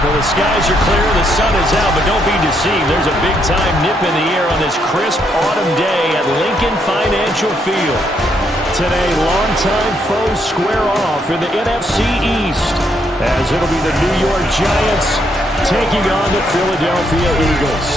Well, the skies are clear, the sun is out, but don't be deceived. There's a big-time nip in the air on this crisp autumn day at Lincoln Financial Field. Today, longtime foes square off in the NFC East, as it'll be the New York Giants taking on the Philadelphia Eagles.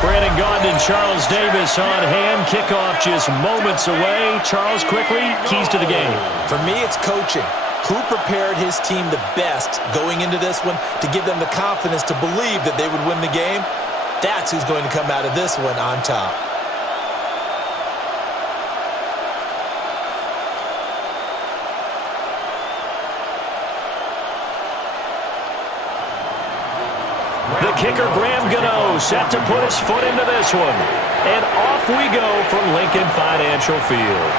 Brandon Gaudin and Charles Davis on hand. Kickoff just moments away. Charles, quickly, keys to the game. For me, it's coaching. Who prepared his team the best going into this one to give them the confidence to believe that they would win the game? That's who's going to come out of this one on top. The kicker, Graham Gano, set to put his foot into this one. And off we go from Lincoln Financial Field.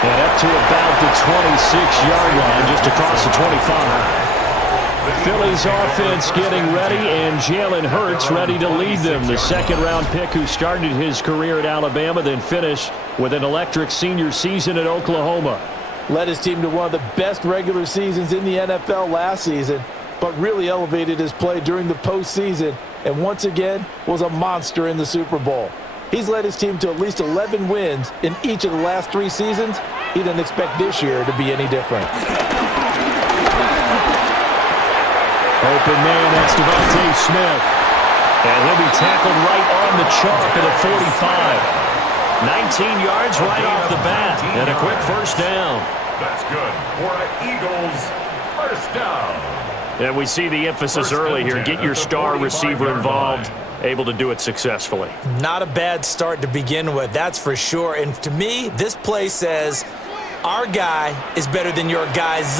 And up to about the 26-yard line, just across the 25. Philly's offense getting ready, and Jalen Hurts ready to lead them. The second-round pick who started his career at Alabama, then finished with an electric senior season at Oklahoma. Led his team to one of the best regular seasons in the NFL last season, but really elevated his play during the postseason, and once again was a monster in the Super Bowl. He's led his team to at least 11 wins in each of the last 3 seasons. He didn't expect this year to be any different. Open man, that's Devontae Smith. And he'll be tackled right on the chalk at the 45. 19 yards right off the bat, and a quick first down. That's good for an Eagles first down. And we see the emphasis early here. Get your star receiver involved. Able to do it successfully. Not a bad start to begin with, that's for sure. And to me, this play says our guy is better than your guy's.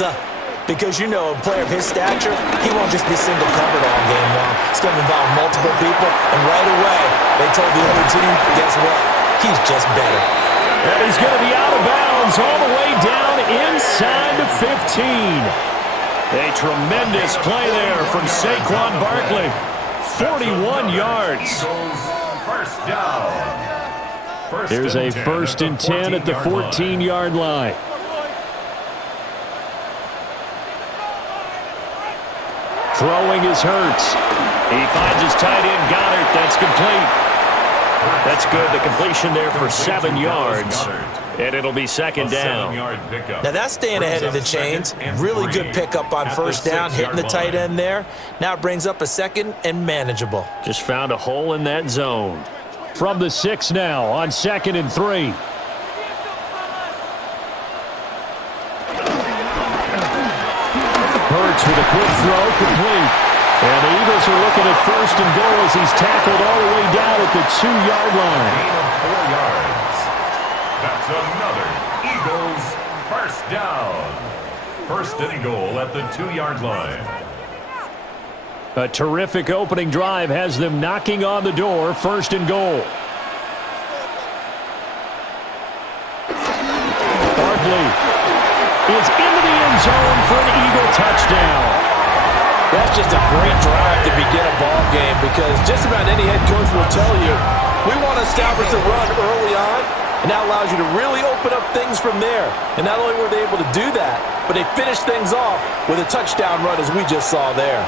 Because, you know, a player of his stature, he won't just be single covered all game long. It's going to involve multiple people. And right away, they told the other team, guess what? He's just better. And he's going to be out of bounds all the way down inside the 15. A tremendous play there from Saquon Barkley. 41 yards. First down. Here's a 1st and 10 at the 14-yard line. Throwing is Hurts. He finds his tight end, Goddard. That's complete. That's good. The completion there for 7 yards. And it'll be second down. Now that's staying ahead of the chains. Really good pickup on first down, hitting the tight end there. Now it brings up a second and manageable. Just found a hole in that zone. From the 6 now on 2nd and 3. Hurts with a quick throw, complete. And the Eagles are looking at 1st and goal as he's tackled all the way down at the 2-yard line. 4 yards. That's another Eagles first down. 1st and goal at the 2-yard line. A terrific opening drive has them knocking on the door. 1st and goal. Barkley is into the end zone for an Eagle touchdown. That's just a great drive to begin a ball game, because just about any head coach will tell you, we want to establish a run early on, and that allows you to really open up things from there. And not only were they able to do that, but they finished things off with a touchdown run, as we just saw there.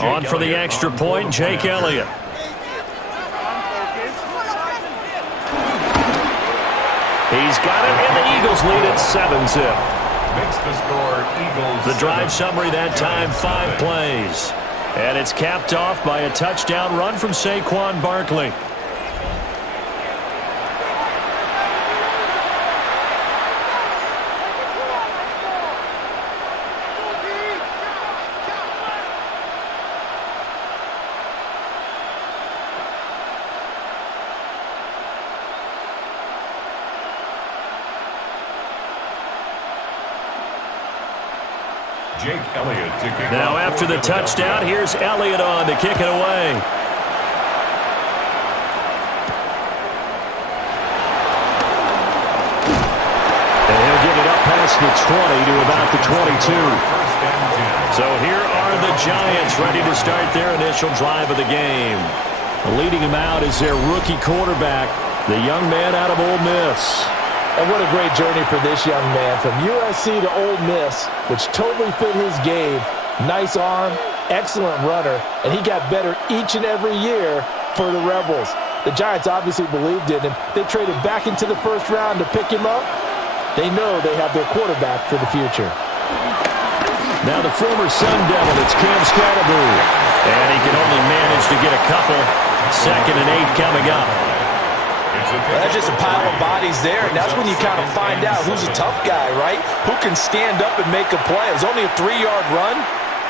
On for the extra point, Jake Elliott. He's got it, and the Eagles lead at 7-zip. Makes the score Eagles. The drive summary that time, 5 plays. And it's capped off by a touchdown run from Saquon Barkley. Jake Elliott to kick Now off after the touchdown, here's Elliott on to kick it away. And he'll give it up past the 20 to about the 22. So here are the Giants ready to start their initial drive of the game. Leading him out is their rookie quarterback, the young man out of Ole Miss. And what a great journey for this young man. From USC to Ole Miss, which totally fit his game. Nice arm, excellent runner, and he got better each and every year for the Rebels. The Giants obviously believed in him. They traded back into the first round to pick him up. They know they have their quarterback for the future. Now the former Sun Devil, it's Cam Scatterboo. And he can only manage to get a couple. 2nd and 8 coming up. That's just a pile of bodies there, and that's when you kind of find out who's a tough guy, right? Who can stand up and make a play. It was only a 3-yard run,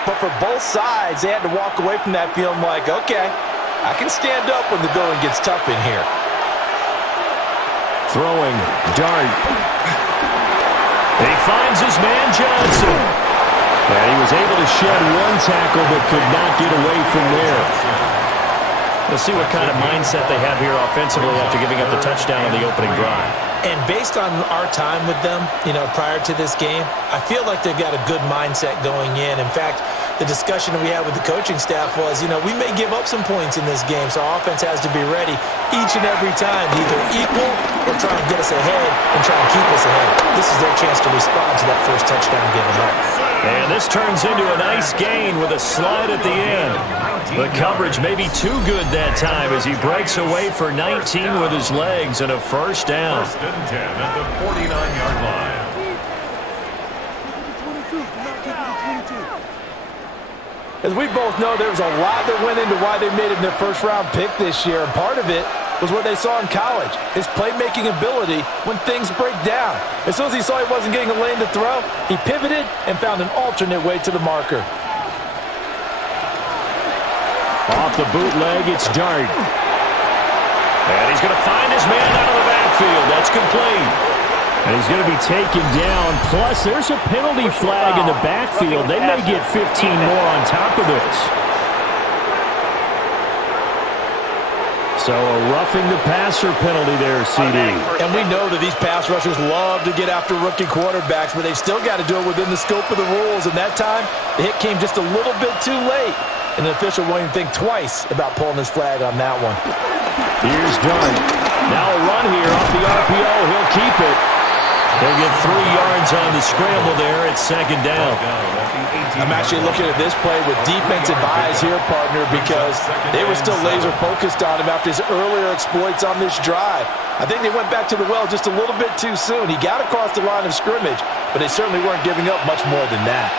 but for both sides, they had to walk away from that feeling like, okay, I can stand up when the going gets tough in here. Throwing, dart. He finds his man Johnson. And he was able to shed one tackle but could not get away from there. Let's see what kind of mindset they have here offensively after giving up the touchdown on the opening drive. And based on our time with them, prior to this game, I feel like they've got a good mindset going in. In fact, the discussion that we had with the coaching staff was, we may give up some points in this game, so our offense has to be ready each and every time to either equal or try and get us ahead and try and keep us ahead. This is their chance to respond to that first touchdown given up. And this turns into a nice gain with a slide at the end. The coverage may be too good that time as he breaks away for 19 with his legs and a first down. 1st and 10 at the 49-yard line. As we both know, there was a lot that went into why they made it their first-round pick this year, and part of it was what they saw in college, his playmaking ability when things break down. As soon as he saw he wasn't getting a lane to throw, he pivoted and found an alternate way to the marker. Off the bootleg, it's Dart. And he's going to find his man out of the backfield. That's complete. And he's going to be taken down. Plus, there's a penalty flag in the backfield. They may get 15 more on top of this. So a roughing the passer penalty there, CD. And we know that these pass rushers love to get after rookie quarterbacks, but they've still got to do it within the scope of the rules. And that time, the hit came just a little bit too late. And the official won't even think twice about pulling his flag on that one. Here's Dunn. Now a run here off the RPO. He'll keep it. They'll get 3 yards on the scramble there at 2nd down. I'm actually looking at this play with defensive eyes here, partner, because they were still laser focused on him after his earlier exploits on this drive. I think they went back to the well just a little bit too soon. He got across the line of scrimmage, but they certainly weren't giving up much more than that.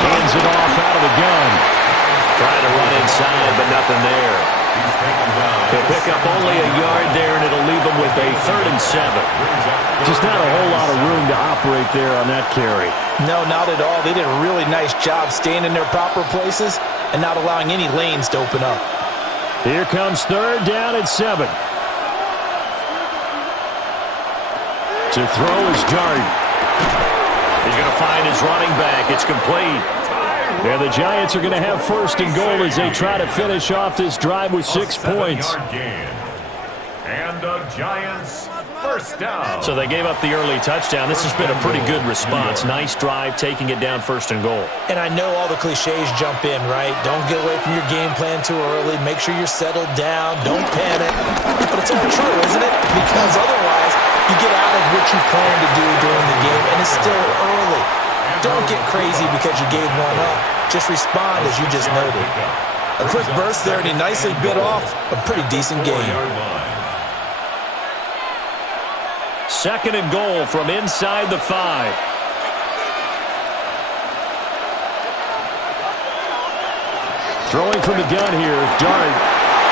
Hands it off out of the gun. Trying to run inside, but nothing there. He'll pick up only a yard there, and it'll leave him with a 3rd and 7. Just not a whole lot of room to operate there on that carry. No, not at all. They did a really nice job staying in their proper places and not allowing any lanes to open up. Here comes 3rd down at 7. To throw is Dart. He's going to find his running back. It's complete. And the Giants are going to have 1st and goal as they try to finish off this drive with 6 points. And the Giants 1st down. So they gave up the early touchdown. This has been a pretty good response. Nice drive, taking it down 1st and goal. And I know all the cliches jump in, right? Don't get away from your game plan too early. Make sure you're settled down. Don't panic. But it's all true, isn't it? Because otherwise, you get out of what you plan to do during the game, and it's still early. Don't get crazy because you gave one up. Just respond as you just noted. A quick burst there, and he nicely bit off a pretty decent game. 2nd and goal from inside the 5. Throwing from the gun here, Dart.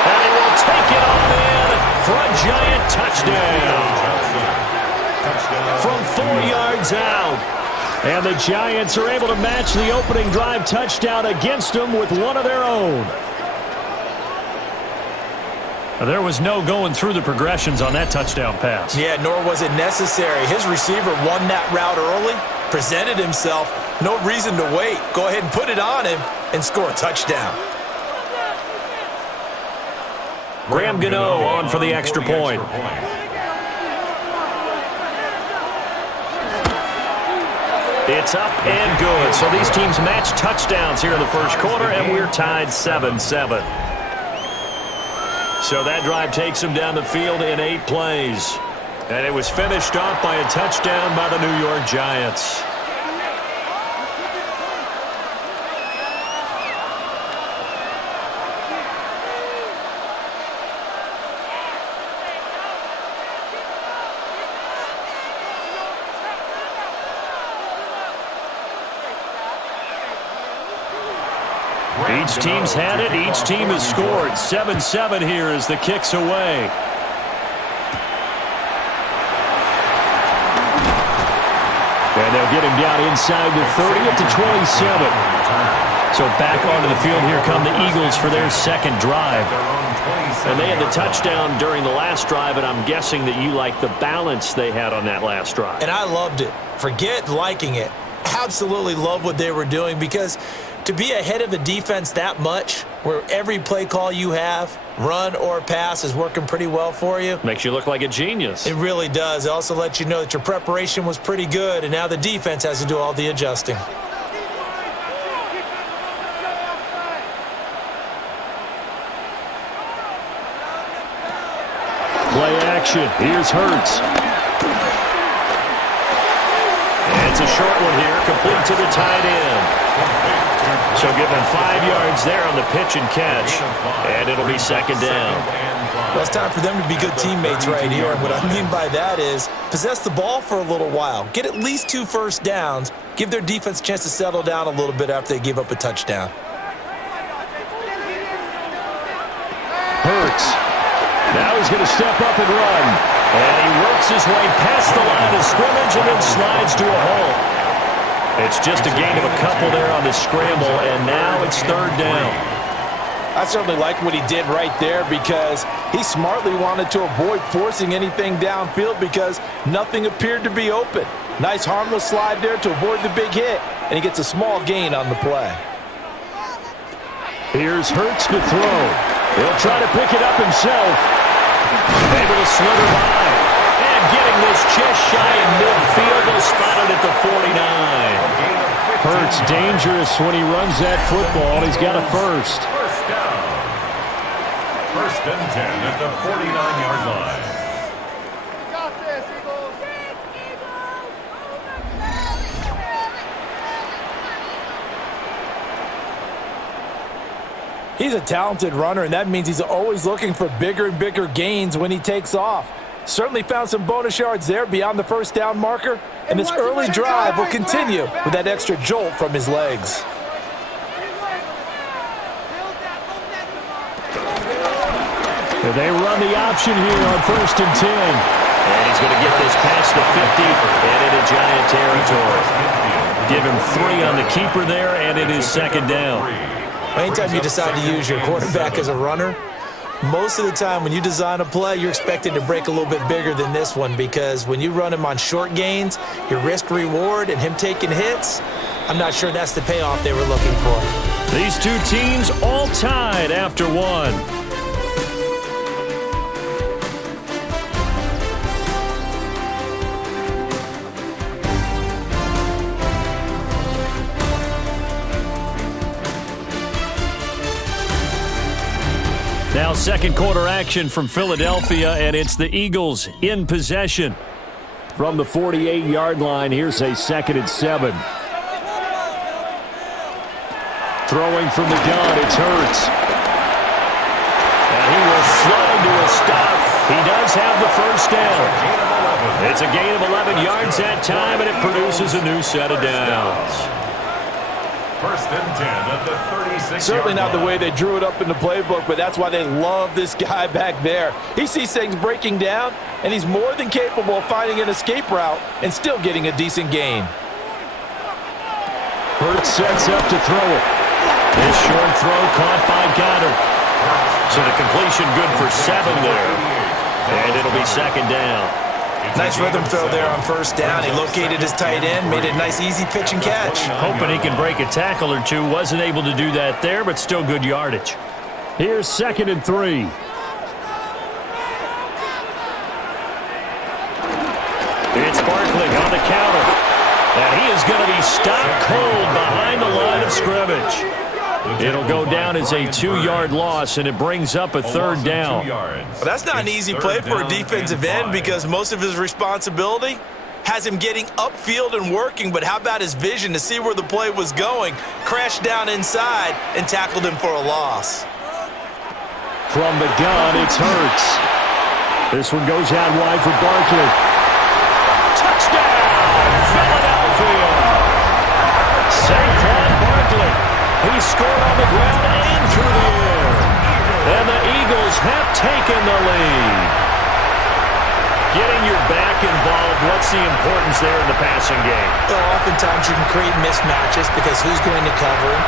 And he will take it on in for a Giant touchdown. From 4 yards out. And the Giants are able to match the opening drive touchdown against them with one of their own. There was no going through the progressions on that touchdown pass. Yeah, nor was it necessary. His receiver won that route early, presented himself. No reason to wait. Go ahead and put it on him and score a touchdown. Graham Gano on for the extra point. It's up and good. So these teams match touchdowns here in the first quarter, and we're tied 7-7. So that drive takes them down the field in 8 plays. And it was finished off by a touchdown by the New York Giants. Each team's had it. Each team has scored. 7-7 here as the kick's away. And they'll get him down inside the 30 up to 27. So back onto the field, here come the Eagles for their second drive. And they had the touchdown during the last drive, and I'm guessing that you like the balance they had on that last drive. And I loved it. Forget liking it. Absolutely love what they were doing, because to be ahead of a defense that much, where every play call you have, run or pass, is working pretty well for you. Makes you look like a genius. It really does. It also lets you know that your preparation was pretty good, and now the defense has to do all the adjusting. Play action. Here's Hurts. And it's a short one here, complete to the tight end. So give him 5 yards there on the pitch and catch, and it'll be second down. Well, it's time for them to be good teammates right here. And what I mean by that is possess the ball for a little while, get at least 2 first downs, give their defense a chance to settle down a little bit after they give up a touchdown. Hurts. Now he's going to step up and run. And he works his way past the line of scrimmage and then slides to a halt. It's just a gain of a couple there on the scramble, and now it's third down. I certainly like what he did right there, because he smartly wanted to avoid forcing anything downfield because nothing appeared to be open. Nice harmless slide there to avoid the big hit, and he gets a small gain on the play. Here's Hurts to throw. He'll try to pick it up himself. Able to slither by. And getting this just shy in midfield, they'll spot it at the 49. Hurts dangerous when he runs that football. He's got a first. First down. First and 10 at the 49-yard line. Got this, Eagles. He's a talented runner, and that means he's always looking for bigger and bigger gains when he takes off. Certainly found some bonus yards there beyond the first down marker, and this early drive will continue with that extra jolt from his legs. They run the option here on first and 10. And he's going to get this past the 50 and into Giant territory. Give him 3 on the keeper there, and it is second down. Anytime you decide to use your quarterback as a runner, most of the time when you design a play, you're expected to break a little bit bigger than this one, because when you run him on short gains, your risk-reward and him taking hits, I'm not sure that's the payoff they were looking for. These two teams all tied after one. Now second quarter action from Philadelphia, and it's the Eagles in possession. From the 48-yard line, here's a second and 7. Throwing from the gun, it's Hurts. And he will slide to a stop. He does have the first down. It's a gain of 11 yards that time, and it produces a new set of downs. First and 10 at the 36-yard Certainly not the line. way they drew it up in the playbook, but that's why they love this guy back there. He sees things breaking down, and he's more than capable of finding an escape route and still getting a decent gain. Hurts sets up to throw it. This short throw caught by Goddard. So the completion good for 7 there. And it'll be second down. Nice rhythm throw there on first down. He located his tight end, made it a nice easy pitch and catch. Hoping he can break a tackle or two. Wasn't able to do that there, but still good yardage. Here's second and 3. It's Barkley on the counter. And he is going to be stopped cold behind the line of scrimmage. It'll go down as a 2-yard loss, and it brings up a third down. Well, that's not an easy play for a defensive end because most of his responsibility has him getting upfield and working, but how about his vision to see where the play was going, crashed down inside, and tackled him for a loss. From the gun, it's Hurts. This one goes out wide for Barkley. Touchdown, Philadelphia! Saquon Barkley. He scored on the ground and through the air. And the Eagles have taken the lead. Getting your back involved, what's the importance there in the passing game? Well, oftentimes you can create mismatches because who's going to cover him,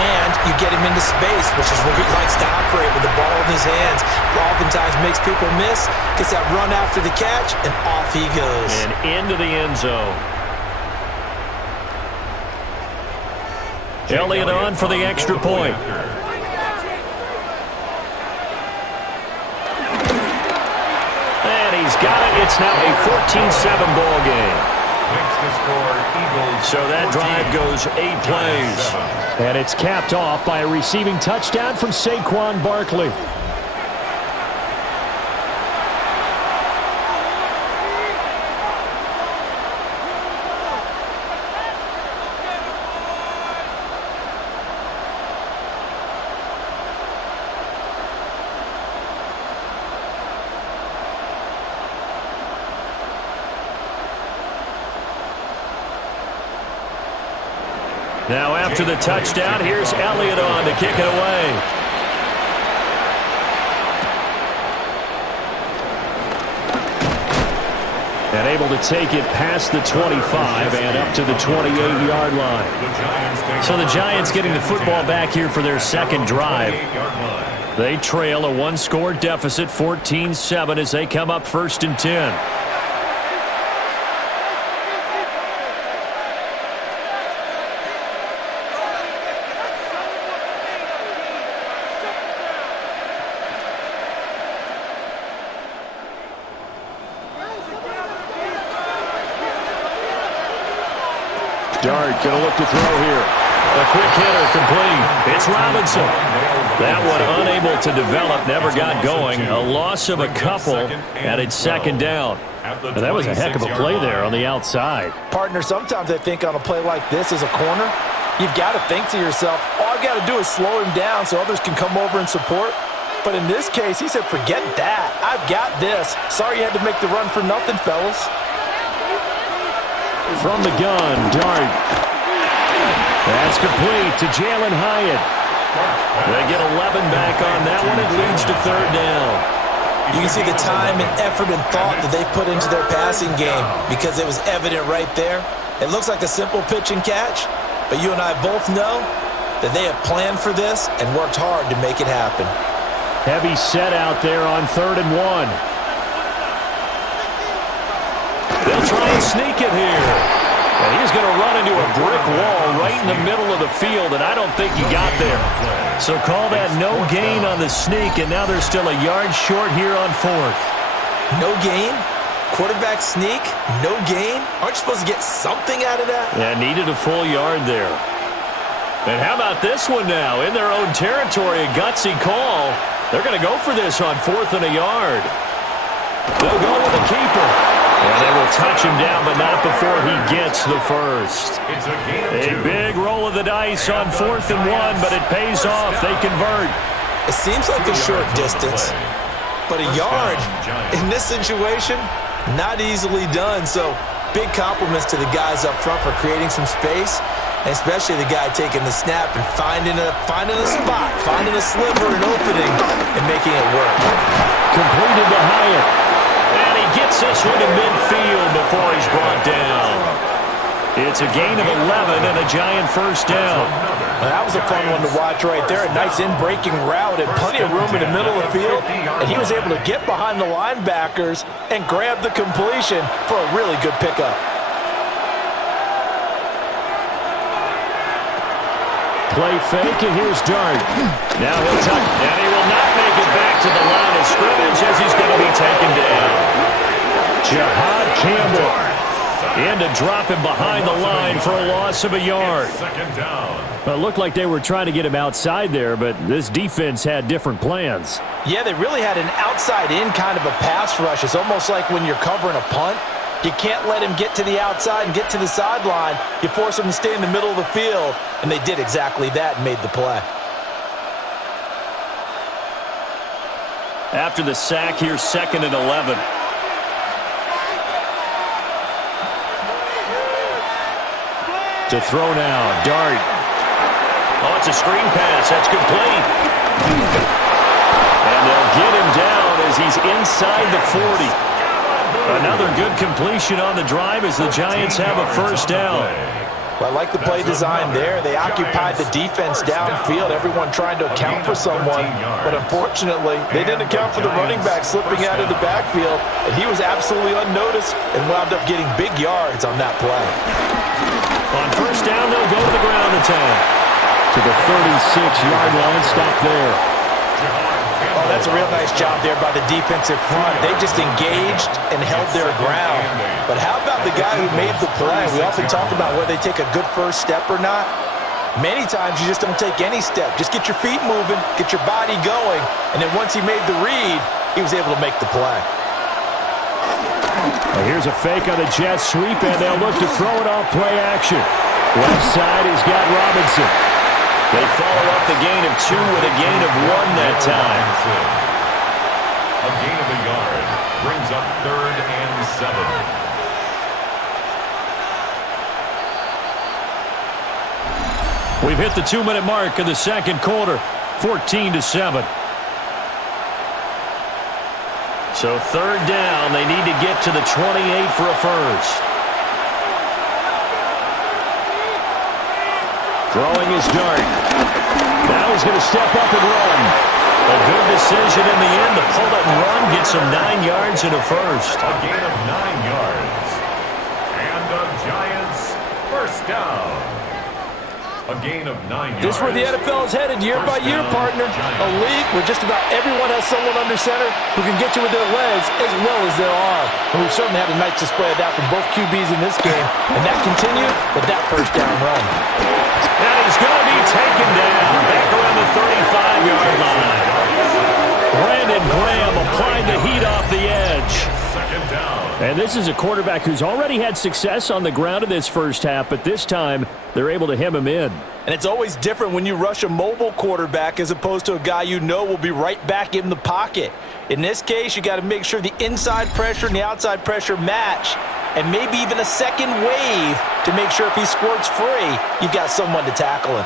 and you get him into space, which is where he likes to operate with the ball in his hands. Oftentimes makes people miss, gets that run after the catch, and off he goes. And into the end zone. Elliott on for the extra point. And he's got it. It's now a 14-7 ball game. So that drive goes 8 plays. And it's capped off by a receiving touchdown from Saquon Barkley. Now after the touchdown, here's Elliott on to kick it away. And able to take it past the 25 and up to the 28-yard line. So the Giants getting the football back here for their second drive. They trail a 1-score deficit, 14-7, as they come up 1st and 10. Dart going to look to throw here. A quick hitter complete. It's Robinson. That one unable to develop, never got going. A loss of a couple, and it's second down. And that was a heck of a play there on the outside. Partner, sometimes I think on a play like this as a corner, you've got to think to yourself, all I've got to do is slow him down so others can come over and support. But in this case, he said, forget that. I've got this. Sorry you had to make the run for nothing, fellas. From the gun, Dart. That's complete to Jalen Hurts. They get 11 back on that one. It leads to third down. You can see the time and effort and thought that they put into their passing game because it was evident right there. It looks like a simple pitch and catch, but you and I both know that they have planned for this and worked hard to make it happen. Heavy set out there on 3rd and 1. They'll try and sneak it here. And he's going to run into a brick wall right in the middle of the field, and I don't think he got there. So call that no gain on the sneak, and now they're still a yard short here on 4th. No gain? Quarterback sneak? No gain? Aren't you supposed to get something out of that? Yeah, needed a full yard there. And how about this one now? In their own territory, a gutsy call. They're going to go for this on 4th and a yard. They'll go with the keeper. And they will touch him down, but not before he gets the first. A big roll of the dice on 4th and 1, but it pays off. They convert. It seems like a short distance, but a yard in this situation, not easily done. So big compliments to the guys up front for creating some space, and especially the guy taking the snap and finding a spot, finding a sliver, an opening, and making it work. Completed to Hyatt. And he gets this one to midfield before he's brought down. It's a gain of 11 and a Giant first down. Well, that was a fun one to watch right there. A nice in-breaking route and plenty of room in the middle of the field. And he was able to get behind the linebackers and grab the completion for a really good pickup. Play fake, and here's Dart. Now he'll tuck, and he will not make it back to the line of scrimmage as he's going to be taken down. Jahad Campbell. And to drop him behind the line for a loss of a yard. Second down. Well, it looked like they were trying to get him outside there, but this defense had different plans. Yeah, they really had an outside-in kind of a pass rush. It's almost like when you're covering a punt. You can't let him get to the outside and get to the sideline. You force him to stay in the middle of the field, and they did exactly that and made the play. After the sack, here's 2nd and 11. To throw now, Dart. Oh, it's a screen pass. That's complete. And they'll get him down as he's inside the 40. Another good completion on the drive as the Giants have a first down. Well, I like the play design there. They occupied the defense downfield, everyone trying to account for someone. But unfortunately, they didn't account for the running back slipping out of the backfield, and he was absolutely unnoticed and wound up getting big yards on that play. On first down, they'll go to the ground attack. To the 36-yard line, stop there. Oh, that's a real nice job there by the defensive front. They just engaged and held their ground. But how about the guy who made the play? We often talk about whether they take a good first step or not. Many times you just don't take any step. Just get your feet moving, get your body going, and then once he made the read, he was able to make the play. Well, here's a fake on the jet sweep, and they'll look to throw it off play action. Left side, he's got Robinson. They follow up the gain of 2 with a gain of 1 that time. A gain of a yard brings up 3rd and 7. We've hit the 2-minute mark in the second quarter, 14-7. So 3rd down, they need to get to the 28 for a first. Throwing his Dart. Now he's going to step up and run. A good decision in the end to pull it and run, gets him 9 yards and a first. A gain of 9 yards. And the Giants first down. A gain of 9 yards. This is where the NFL is headed year by year, partner. A league where just about everyone has someone under center who can get you with their legs as well as their arm. And we've certainly had a nice display of that from both QBs in this game. And that continued with that first down run. And he's going to be taken down back around the 35-yard line. Brandon Graham applying the heat off the edge. Second down. And this is a quarterback who's already had success on the ground in this first half, but this time they're able to hem him in. And it's always different when you rush a mobile quarterback as opposed to a guy you know will be right back in the pocket. In this case, you got to make sure the inside pressure and the outside pressure match, and maybe even a second wave to make sure if he squirts free, you've got someone to tackle him.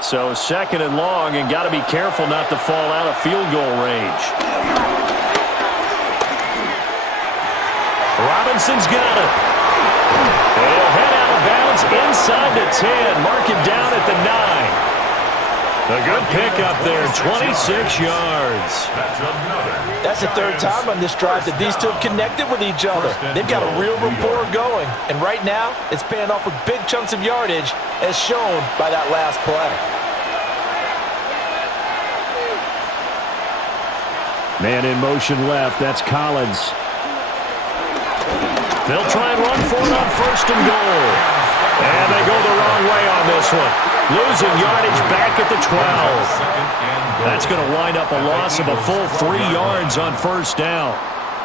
So 2nd and long, and got to be careful not to fall out of field goal range. Robinson's got it. He'll head out of bounds inside the 10. Mark him down at the 9. A good pickup there, 26 yards. That's the 3rd time on this drive that these two have connected with each other. They've got a real rapport going. And right now, it's paying off with big chunks of yardage, as shown by that last play. Man in motion left. That's Collins. They'll try and run for it on 1st and goal. And they go the wrong way on this one. Losing yardage back at the 12. That's going to wind up a loss of a full 3 yards on 1st down.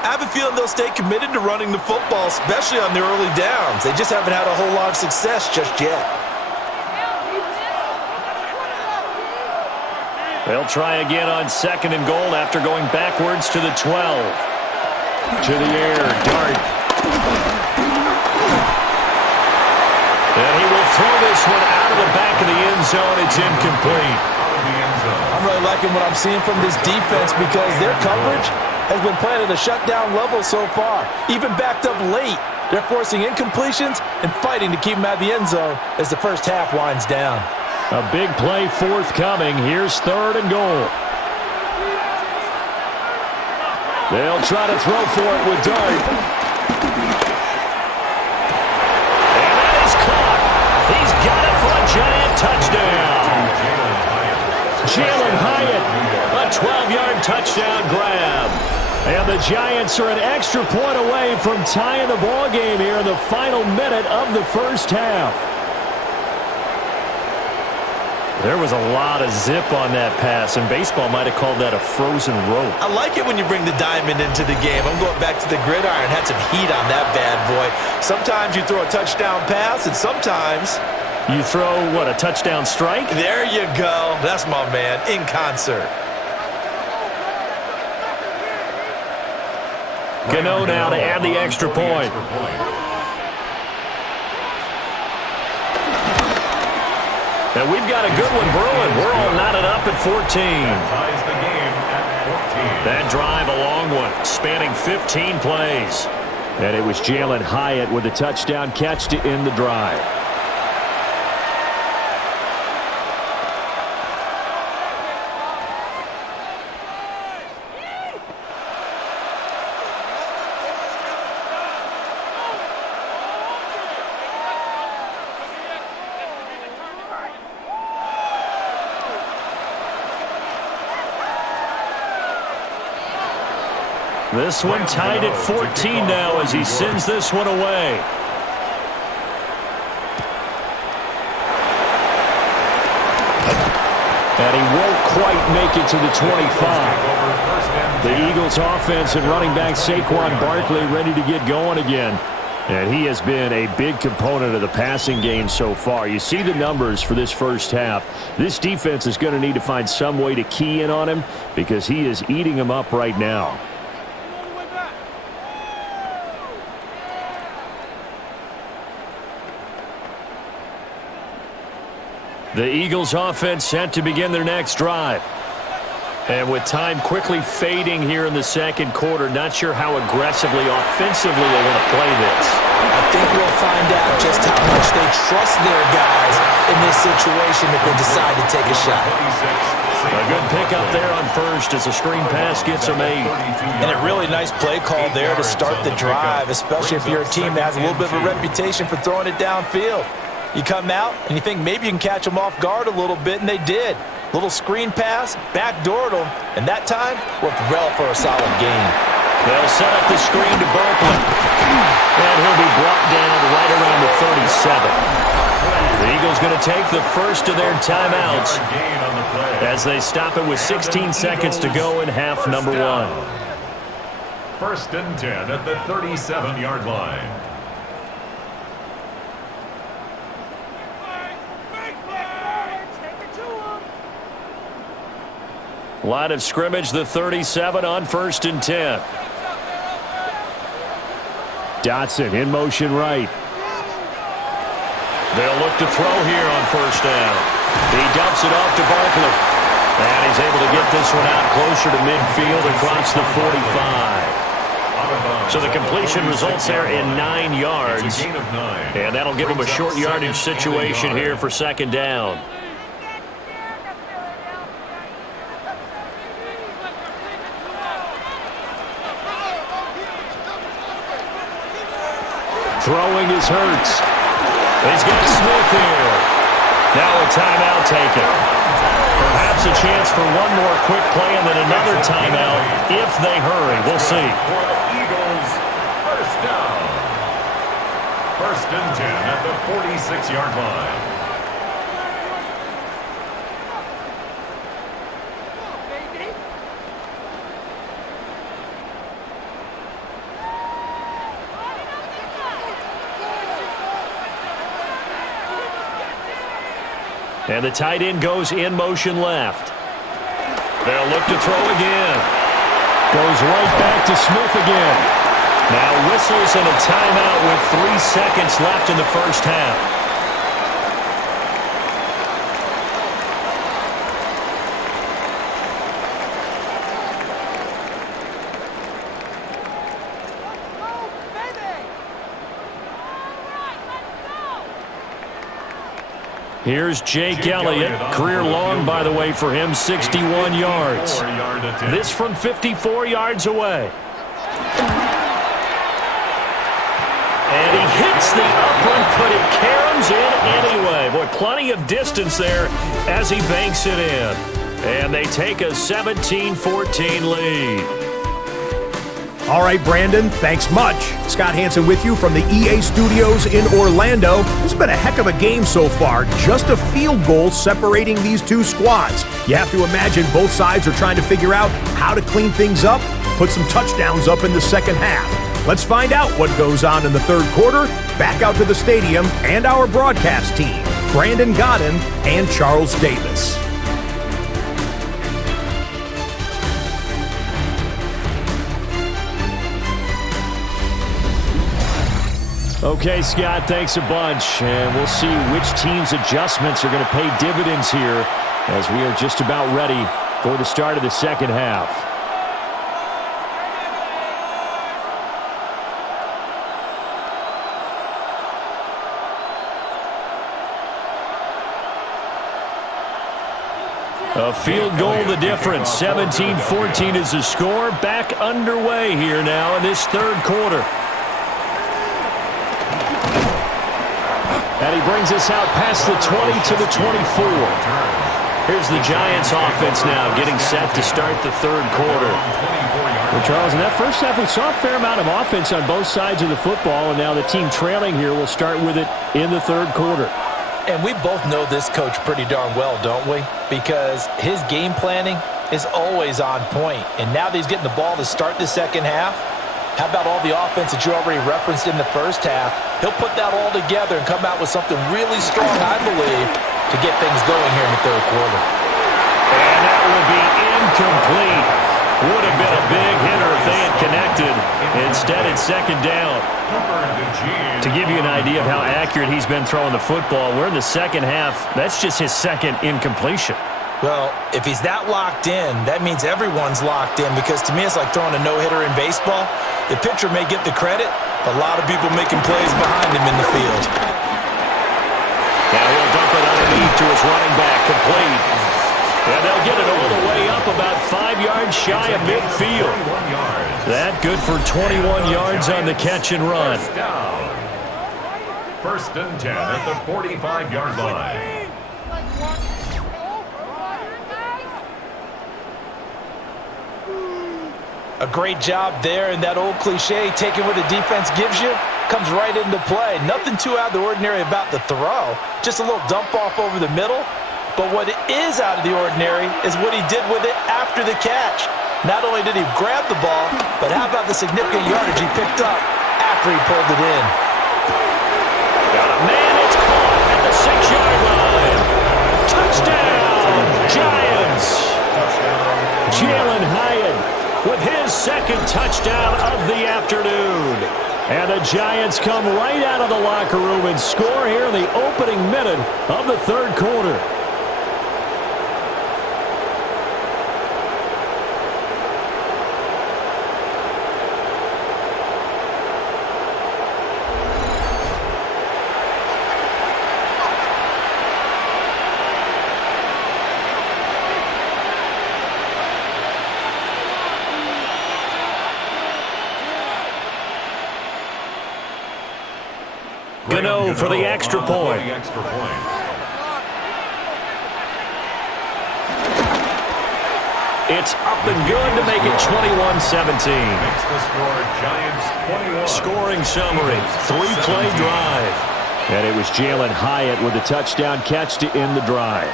I have a feeling they'll stay committed to running the football, especially on their early downs. They just haven't had a whole lot of success just yet. They'll try again on 2nd and goal after going backwards to the 12. To the air, Dart. And he will throw this one out of the back of the end zone. It's incomplete. I'm really liking what I'm seeing from this defense because their coverage has been playing at a shutdown level so far. Even backed up late, they're forcing incompletions and fighting to keep them out of the end zone as the first half winds down. A big play forthcoming. Here's 3rd and goal. They'll try to throw for it with Dart. And that is caught. He's got it for a Giant touchdown. Jalen touchdown grab. And the Giants are an extra point away from tying the ball game here in the final minute of the first half. There was a lot of zip on that pass, and baseball might have called that a frozen rope. I like it when you bring the diamond into the game. I'm going back to the gridiron. Had some heat on that bad boy. Sometimes you throw a touchdown pass, and sometimes you throw, what, a touchdown strike? There you go. That's my man, in concert. Gano now to add the extra point. And we've got a good one brewing. We're all knotted up at 14. Ties the game at 14. That drive, a long one, spanning 15 plays. And it was Jalen Hurts with a touchdown catch to end the drive. This one tied at 14 now as he sends this one away. And he won't quite make it to the 25. The Eagles offense and running back Saquon Barkley ready to get going again. And he has been a big component of the passing game so far. You see the numbers for this first half. This defense is going to need to find some way to key in on him because he is eating them up right now. The Eagles offense set to begin their next drive. And with time quickly fading here in the second quarter, not sure how aggressively, offensively they want to play this. I think we'll find out just how much they trust their guys in this situation if they decide to take a shot. A good pickup there on first as a screen pass gets them 8. And a really nice play call there to start the drive, especially if you're a team that has a little bit of a reputation for throwing it downfield. You come out and you think maybe you can catch them off guard a little bit, and they did. Little screen pass, backdoored them, and that time worked well for a solid gain. They'll set up the screen to Barkley. And he'll be brought down right around the 37. The Eagles going to take the first of their timeouts as they stop it with 16 seconds to go in half number 1. First and 10 at the 37-yard line. Line of scrimmage, the 37 on first and 10. Dotson in motion right. They'll look to throw here on first down. He dumps it off to Barkley. And he's able to get this one out closer to midfield across the 45. So the completion results there in 9 yards. And that'll give him a short yardage situation here for second down. Throwing is Hurts. He's got Smith here. Now a timeout taken. Perhaps a chance for one more quick play and then another timeout if they hurry. We'll see. Eagles, first down. First and 10 at the 46-yard line. And the tight end goes in motion left. They'll look to throw again. Goes right back to Smith again. Now whistles and a timeout with 3 seconds left in the first half. Here's Jake Elliott. Career long, by the way, for him, 61 yards. This from 54 yards away. And he hits the upright, but it caroms in anyway. Boy, plenty of distance there as he banks it in. And they take a 17-14 lead. All right, Brandon, thanks much. Scott Hansen with you from the EA Studios in Orlando. It's been a heck of a game so far. Just a field goal separating these two squads. You have to imagine both sides are trying to figure out how to clean things up, put some touchdowns up in the second half. Let's find out what goes on in the third quarter. Back out to the stadium and our broadcast team, Brandon Godin and Charles Davis. Okay, Scott, thanks a bunch. And we'll see which team's adjustments are going to pay dividends here as we are just about ready for the start of the second half. A field goal the difference. 17-14 is the score. Back underway here now in this third quarter. And he brings us out past the 20 to the 24. Here's the Giants offense now getting set to start the third quarter. Well, Charles, in that first half, we saw a fair amount of offense on both sides of the football, and now the team trailing here will start with it in the third quarter. And we both know this coach pretty darn well, don't we? Because his game planning is always on point. And now that he's getting the ball to start the second half, how about all the offense that you already referenced in the first half? He'll put that all together and come out with something really strong, I believe, to get things going here in the third quarter. And that will be incomplete. Would have been a big hitter if they had connected. Instead, it's second down. To give you an idea of how accurate he's been throwing the football, we're in the second half. That's just his second incompletion. Well, if he's that locked in, that means everyone's locked in, because to me it's like throwing a no-hitter in baseball. The pitcher may get the credit, but a lot of people making plays behind him in the field. Now he'll dump it underneath to his running back, complete. And they'll get it all the way up about 5 yards shy of midfield. That good for 21 yards on the catch and run. First and 10 at the 45-yard line. A great job there, and that old cliche, taking what the defense gives you, comes right into play. Nothing too out of the ordinary about the throw. Just a little dump off over the middle. But what is out of the ordinary is what he did with it after the catch. Not only did he grab the ball, but how about the significant yardage he picked up after he pulled it in? Got a man, it's caught at the 6-yard line. Touchdown, Giants. Jalen Hurts with his second touchdown of the afternoon. And the Giants come right out of the locker room and score here in the opening minute of the third quarter. Gano for the extra point. It's up and good to make it 21-17. Makes the score Giants 21. Scoring summary, 3-play drive. And it was Jalen Hurts with a touchdown catch to end the drive.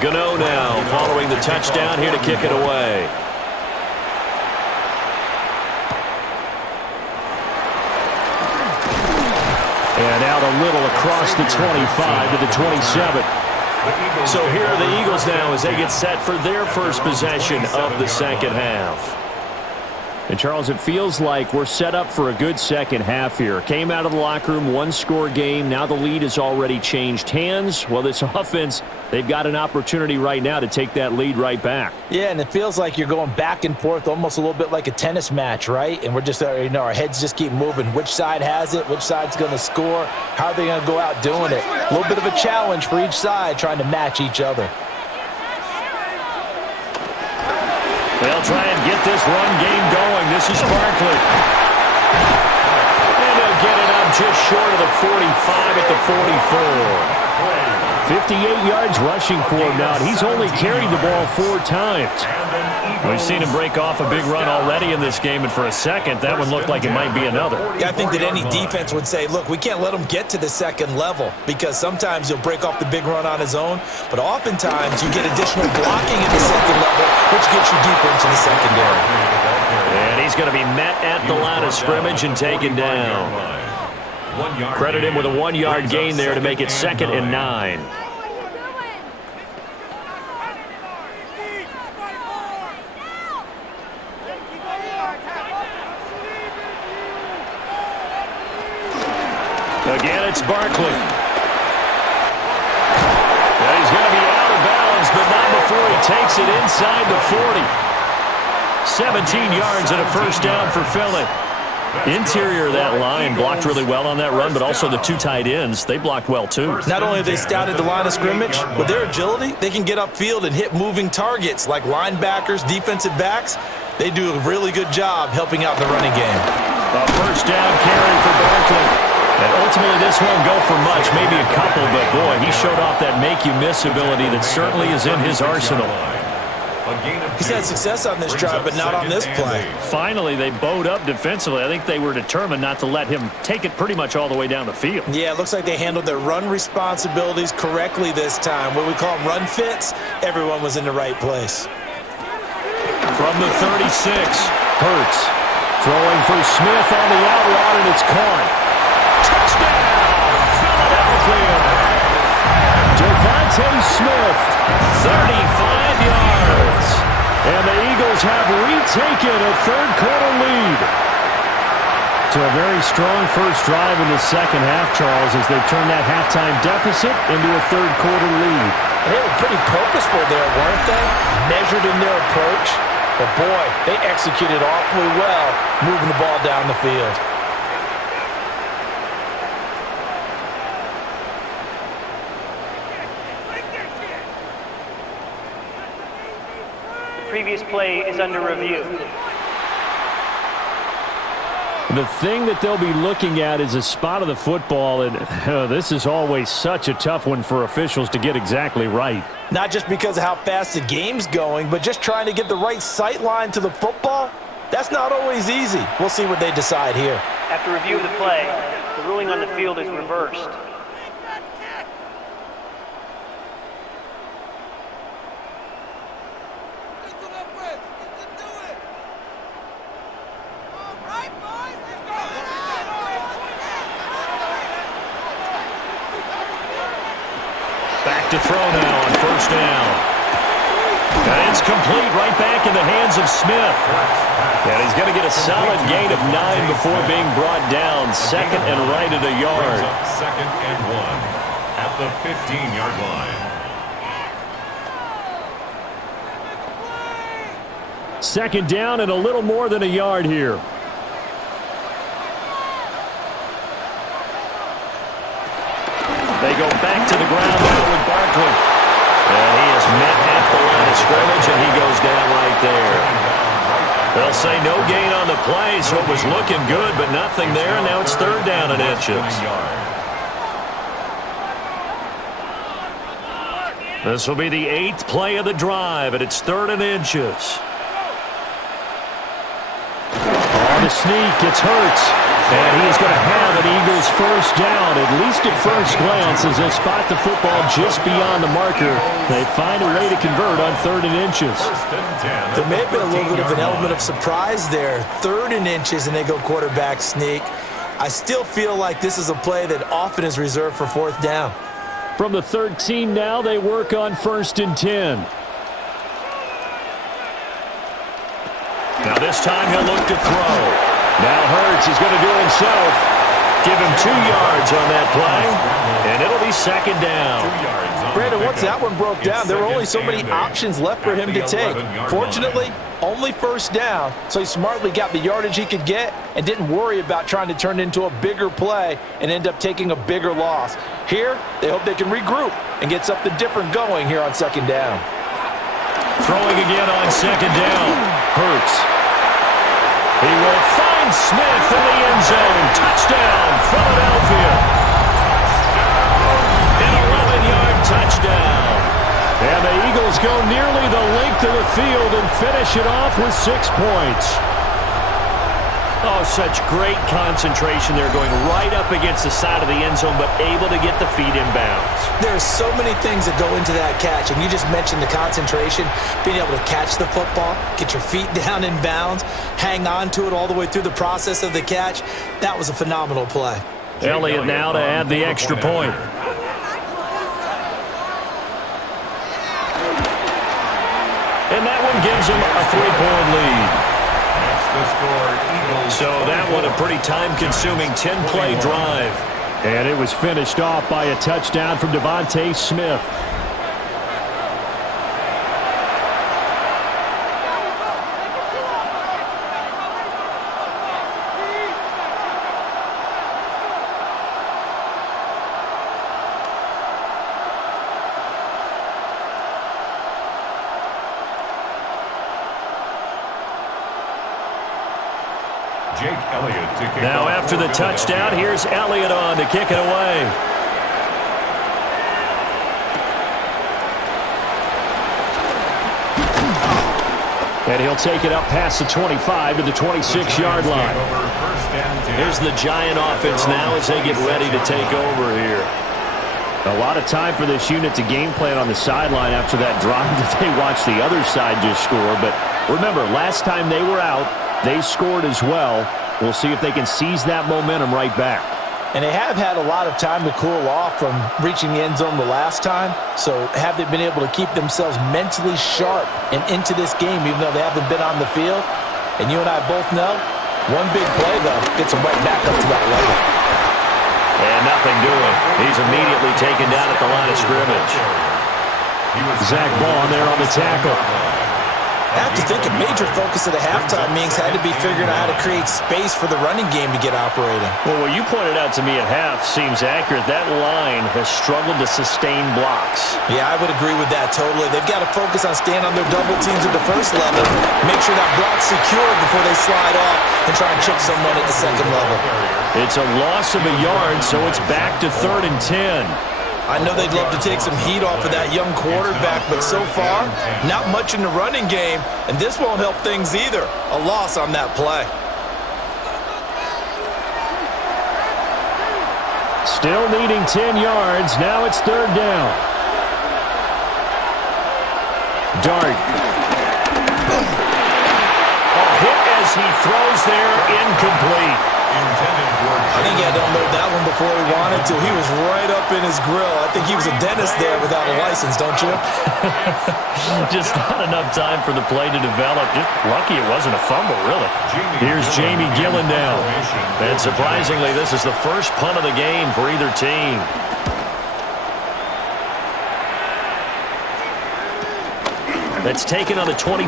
Gano now following the touchdown here to kick it away. And out a little across the 25 to the 27. So here are the Eagles now as they get set for their first possession of the second half. And, Charles, it feels like we're set up for a good second half here. Came out of the locker room, one-score game. Now the lead has already changed hands. Well, this offense, they've got an opportunity right now to take that lead right back. Yeah, and it feels like you're going back and forth almost a little bit like a tennis match, right? And we're just, our heads just keep moving. Which side has it? Which side's going to score? How are they going to go out doing it? A little bit of a challenge for each side trying to match each other. They'll try and get this run game going. This is Barkley. And they'll get it up just short of the 45 at the 44. 58 yards rushing for him now. He's only carried the ball 4 times. We've seen him break off a big run already in this game, and for a second, that one looked like it might be another. Yeah, I think that any defense would say, look, we can't let him get to the second level because sometimes he'll break off the big run on his own, but oftentimes you get additional blocking at the second level, which gets you deeper into the secondary. And he's going to be met at the line of scrimmage and taken down. Credit him with a 1-yard gain there to make it 2nd and 9. Again, it's Barkley. And he's going to be out of bounds, but not before he takes it inside the 40. 17 yards and a first down for Philly. Interior of that line blocked really well on that run, but also the 2 tight ends, they blocked well too. Not only have they scouted the line of scrimmage, with their agility, they can get upfield and hit moving targets like linebackers, defensive backs. They do a really good job helping out in the running game. A first down carry for Barkley. And ultimately, this won't go for much, maybe a couple, but boy, he showed off that make-you-miss ability that certainly is in his arsenal. He's had success on this drive, but not on this play. Finally, they bowed up defensively. I think they were determined not to let him take it pretty much all the way down the field. Yeah, it looks like they handled their run responsibilities correctly this time. What we call them run fits, everyone was in the right place. From the 36, Hurts throwing for Smith on the out route, and it's caught. Touchdown, Philadelphia. Devontae Smith, 35 yards. And the Eagles have retaken a third-quarter lead. To a very strong first drive in the second half, Charles, as they've turned that halftime deficit into a third-quarter lead. They were pretty purposeful there, weren't they? Measured in their approach. But, boy, they executed awfully well moving the ball down the field. Previous play is under review. The thing that they'll be looking at is a spot of the football, and this is always such a tough one for officials to get exactly right. Not just because of how fast the game's going, but just trying to get the right sight line to the football. That's not always easy. We'll see what they decide here. After review of the play, the ruling on the field is reversed. Back to throw now on first down. And it's complete right back in the hands of Smith. And he's going to get a solid gain of 9 before being brought down. 2nd and right at a yard. 2nd and 1 at the 15-yard line. 2nd down and a little more than a yard here. They go back to the ground now with Barkley. And he is met at the line of scrimmage, and he goes down right there. They'll say no gain on the play, so it was looking good, but nothing there. Now it's 3rd down and inches. This will be the 8th play of the drive, and it's 3rd and inches. On the sneak, it's Hurts. And he is going to have an Eagles first down, at least at first glance, as they spot the football just beyond the marker. They find a way to convert on 3rd and inches. There may have been a little bit of an element of surprise there. 3rd and inches, and they go quarterback sneak. I still feel like this is a play that often is reserved for 4th down. From the 13 now, they work on 1st and 10. Now this time he'll look to throw. Now Hurts is going to do it himself. Give him 2 yards on that play, and it'll be 2nd down. Brandon, once that one broke down, there were only so many options left for him to take. Fortunately, only 1st down, so he smartly got the yardage he could get and didn't worry about trying to turn it into a bigger play and end up taking a bigger loss. Here, they hope they can regroup and get something different going here on 2nd down. Throwing again on second down. Hurts. He will find Smith in the end zone. Touchdown, Philadelphia. An 11-yard touchdown. And the Eagles go nearly the length of the field and finish it off with 6 points. Oh, such great concentration. They're going right up against the side of the end zone, but able to get the feet in bounds. There's so many things that go into that catch, and you just mentioned the concentration, being able to catch the football, get your feet down in bounds, hang on to it all the way through the process of the catch. That was a phenomenal play. Elliott now to add the extra point. And that one gives him a 3-point lead. So that one a pretty time-consuming 10-play drive. And it was finished off by a touchdown from Devontae Smith. Now after the touchdown, here's Elliott on to kick it away. And he'll take it up past the 25 to the 26-yard line. Here's the Giant offense now as they get ready to take over here. A lot of time for this unit to game plan on the sideline after that drive that they watched the other side just score. But remember, last time they were out, they scored as well. We'll see if they can seize that momentum right back. And they have had a lot of time to cool off from reaching the end zone the last time. So have they been able to keep themselves mentally sharp and into this game, even though they haven't been on the field? And you and I both know, one big play, though, gets them right back up to that level. And nothing doing. He's immediately taken down at the line of scrimmage. Zach Bond there on the tackle. I have to think a major focus of the halftime meetings had to be figuring out how to create space for the running game to get operating. Well, what you pointed out to me at half seems accurate. That line has struggled to sustain blocks. Yeah, I would agree with that totally. They've got to focus on staying on their double teams at the first level, make sure that block's secure before they slide off and try and chip someone at the second level. It's a loss of a yard, so it's back to 3rd and 10. I know they'd love to take some heat off of that young quarterback, but so far, not much in the running game, and this won't help things either. A loss on that play. Still needing 10 yards. Now it's 3rd down. Dart. A hit as he throws there, incomplete. I think he had to unload that one before he wanted to. He was right up in his grill. I think he was a dentist there without a license, don't you? Just not enough time for the play to develop. Just lucky it wasn't a fumble, really. Here's Jamie Gillen down. And surprisingly, this is the first punt of the game for either team. That's taken on the 25.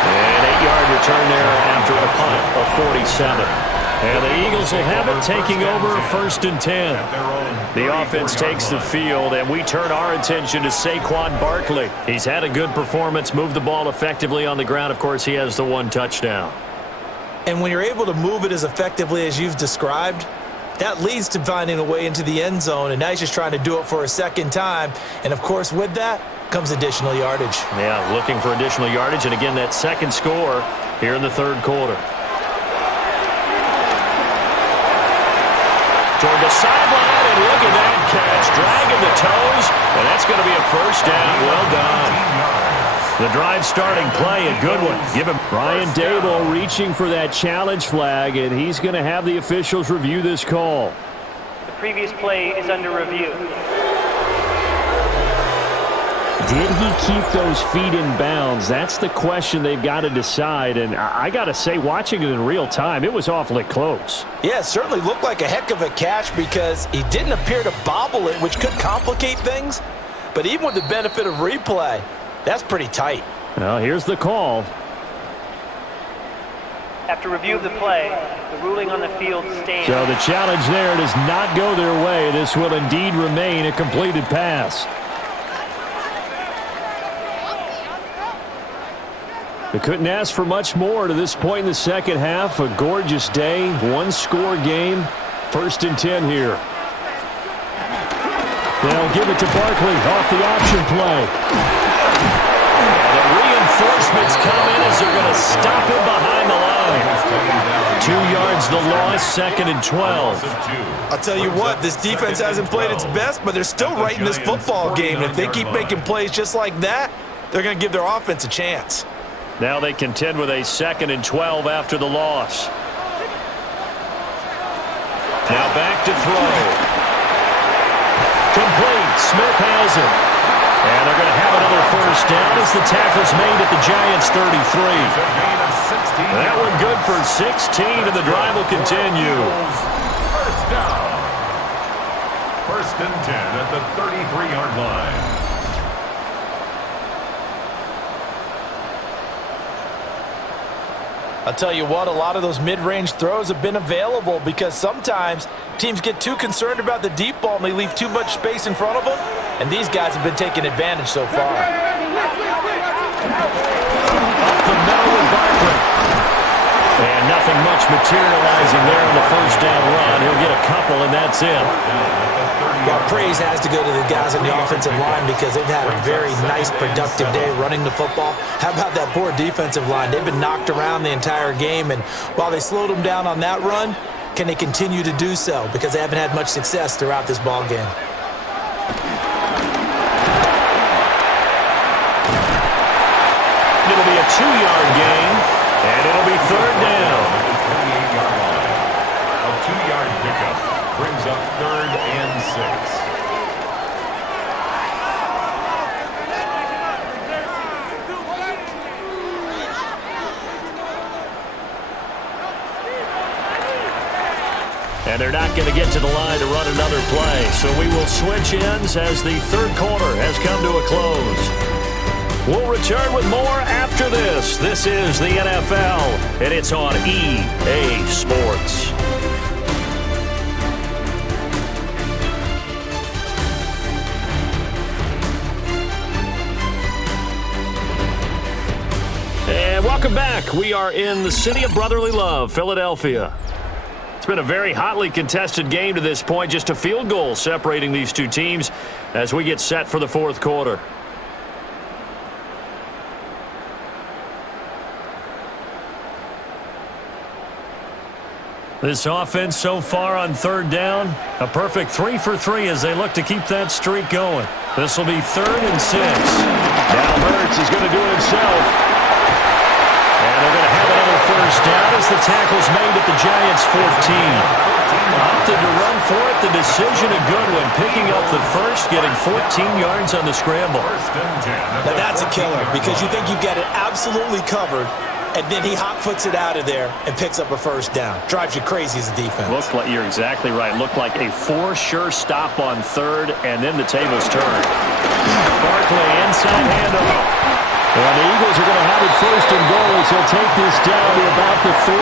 And 8-yard return there after a punt of 47. And the Eagles will have it taking over 1st and 10. The offense takes the field, and we turn our attention to Saquon Barkley. He's had a good performance, moved the ball effectively on the ground. Of course, he has the 1 touchdown. And when you're able to move it as effectively as you've described, that leads to finding a way into the end zone, and now he's just trying to do it for a second time. And, of course, with that comes additional yardage. Yeah, looking for additional yardage, and again, that second score here in the 3rd quarter. Toward the sideline, and look at that catch, dragging the toes, and that's going to be a 1st down. Well done. The drive starting play, a good one. Give him Brian Dable reaching for that challenge flag, and he's going to have the officials review this call. The previous play is under review. Did he keep those feet in bounds? That's the question they've got to decide. And I got to say, watching it in real time, it was awfully close. Yeah, it certainly looked like a heck of a catch because he didn't appear to bobble it, which could complicate things. But even with the benefit of replay, that's pretty tight. Well, here's the call. After review of the play, the ruling on the field stands. So the challenge there does not go their way. This will indeed remain a completed pass. They couldn't ask for much more to this point in the second half. A gorgeous day, one-score game. 1st and 10 here. They'll give it to Barkley off the option play. And the reinforcements come in as they're going to stop him behind the line. 2 yards the loss, 2nd and 12. I'll tell you what, this defense hasn't played its best, but they're still right in this football game. If they keep making plays just like that, they're going to give their offense a chance. Now they contend with a 2nd and 12 after the loss. Now back to throw. Complete. Smith has it. And they're going to have another 1st down as the tackle's made at the Giants' 33. That one good for 16, and the drive will continue. 1st down. 1st and 10 at the 33-yard line. I'll tell you what, a lot of those mid-range throws have been available because sometimes teams get too concerned about the deep ball and they leave too much space in front of them, and these guys have been taking advantage so far. Up the middle with Barkley. And nothing much materializing there on the 1st down run. He'll get a couple, and that's it. Well, praise has to go to the guys on the offensive line because they've had a very nice, productive day running the football. How about that poor defensive line? They've been knocked around the entire game, and while they slowed them down on that run, can they continue to do so? Because they haven't had much success throughout this ball game. It'll be a 2-yard gain, and it'll be 3rd down. A 2-yard pickup brings up 3rd and 6. And they're not going to get to the line to run another play. So we will switch ends as the 3rd quarter has come to a close. We'll return with more after this. This is the NFL, and it's on EA Sports. And welcome back. We are in the city of brotherly love, Philadelphia. It's been a very hotly contested game to this point. Just a field goal separating these two teams as we get set for the 4th quarter. This offense so far on 3rd down, a perfect 3 for 3 as they look to keep that streak going. This will be 3rd and 6. Now Hurts is going to do it himself. And they're going to have another 1st down as the tackle's made at the Giants' 14. Opted to run for it. The decision a good one. Picking up the 1st, getting 14 yards on the scramble. Now that's a killer because you think you've got it absolutely covered, and then he hot-foots it out of there and picks up a 1st down. Drives you crazy as a defense. Looked like, you're exactly right. Looked like a for-sure stop on 3rd, and then the tables turned. Barkley, inside handoff. And the Eagles are going to have it 1st and goal, so he'll take this down to about the 3.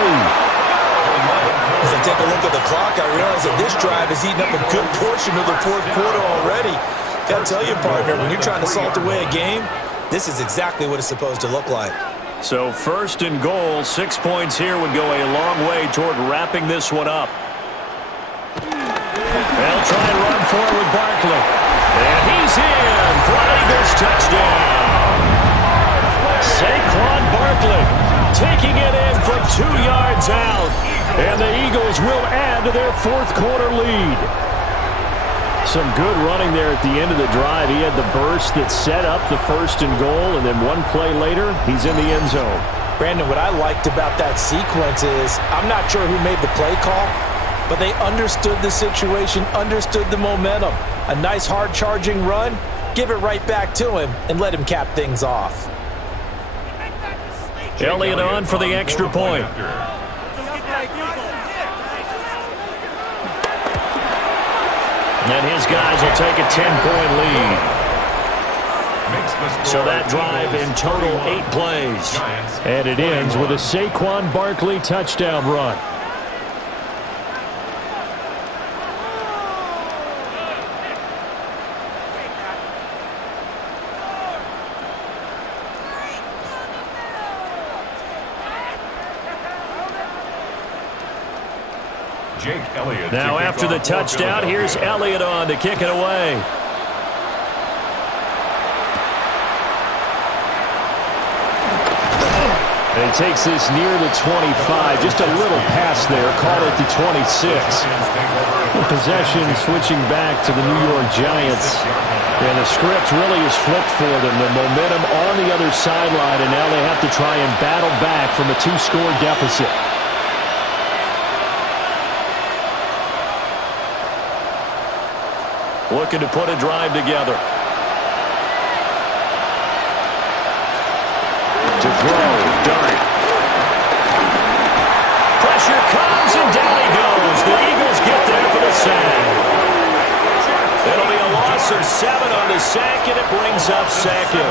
As I take a look at the clock, I realize that this drive has eaten up a good portion of the 4th quarter already. Got to tell you, partner, when you're trying to salt away a game, this is exactly what it's supposed to look like. So 1st and goal, 6 points here would go a long way toward wrapping this one up. They'll try and run for it with Barkley. And he's in for an Eagles touchdown. Saquon Barkley taking it in from 2 yards out. And the Eagles will add to their 4th quarter lead. Some good running there at the end of the drive. He had the burst that set up the 1st and goal, and then one play later, he's in the end zone. Brandon, what I liked about that sequence is I'm not sure who made the play call, but they understood the situation, understood the momentum. A nice hard-charging run, give it right back to him, and let him cap things off. Elliott on for the extra point. And his guys will take a 10-point lead. So that drive in total 8 plays. And it ends with a Saquon Barkley touchdown run. Jake Elliott. Now after the touchdown, here's Elliott on to kick it away. And he takes this near the 25. Just a little pass there. Call it the 26. Possession switching back to the New York Giants. And the script really is flipped for them. The momentum on the other sideline, and now they have to try and battle back from a 2-score deficit. Looking to put a drive together. To throw, Dart. Pressure comes, and down he goes. The Eagles get there for the sack. It'll be a loss of 7 on the sack, and it brings up second.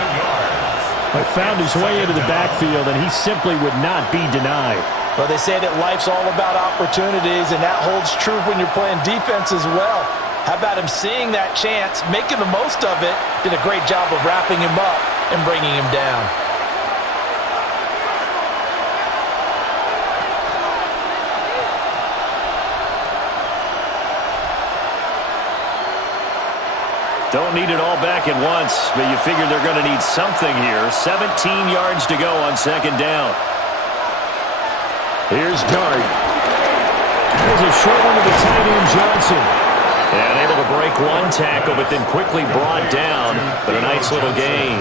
He found his way into the backfield, and he simply would not be denied. Well, they say that life's all about opportunities, and that holds true when you're playing defense as well. How about him seeing that chance, making the most of it, did a great job of wrapping him up and bringing him down. Don't need it all back at once, but you figure they're going to need something here. 17 yards to go on second down. Here's Dart. There's a short one to the tight end, Johnson. And able to break one tackle, but then quickly brought down. But a nice little gain.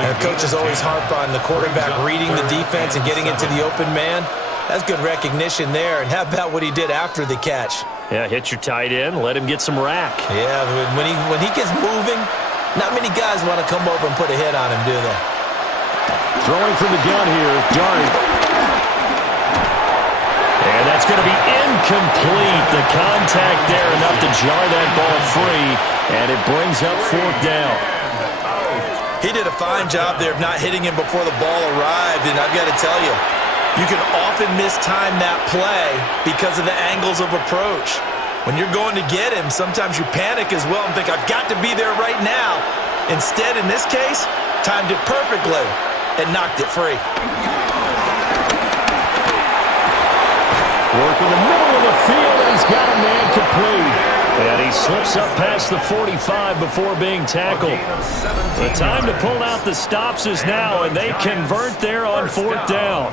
And coaches always harp on the quarterback reading the defense and getting into the open man. That's good recognition there. And how about what he did after the catch? Yeah, hit your tight end, let him get some rack. Yeah, when he gets moving, not many guys want to come over and put a hit on him, do they? Throwing from the gun here, Dart. And that's going to be incomplete. The contact there enough to jar that ball free, and it brings up fourth down. He did a fine job there of not hitting him before the ball arrived, and I've got to tell you, you can often mistime that play because of the angles of approach. When you're going to get him, sometimes you panic as well and think, I've got to be there right now. Instead, in this case, timed it perfectly and knocked it free. Work in the middle of the field, and he's got a man complete. And he slips up past the 45 before being tackled. The time to pull out the stops is now, and they convert there on fourth down.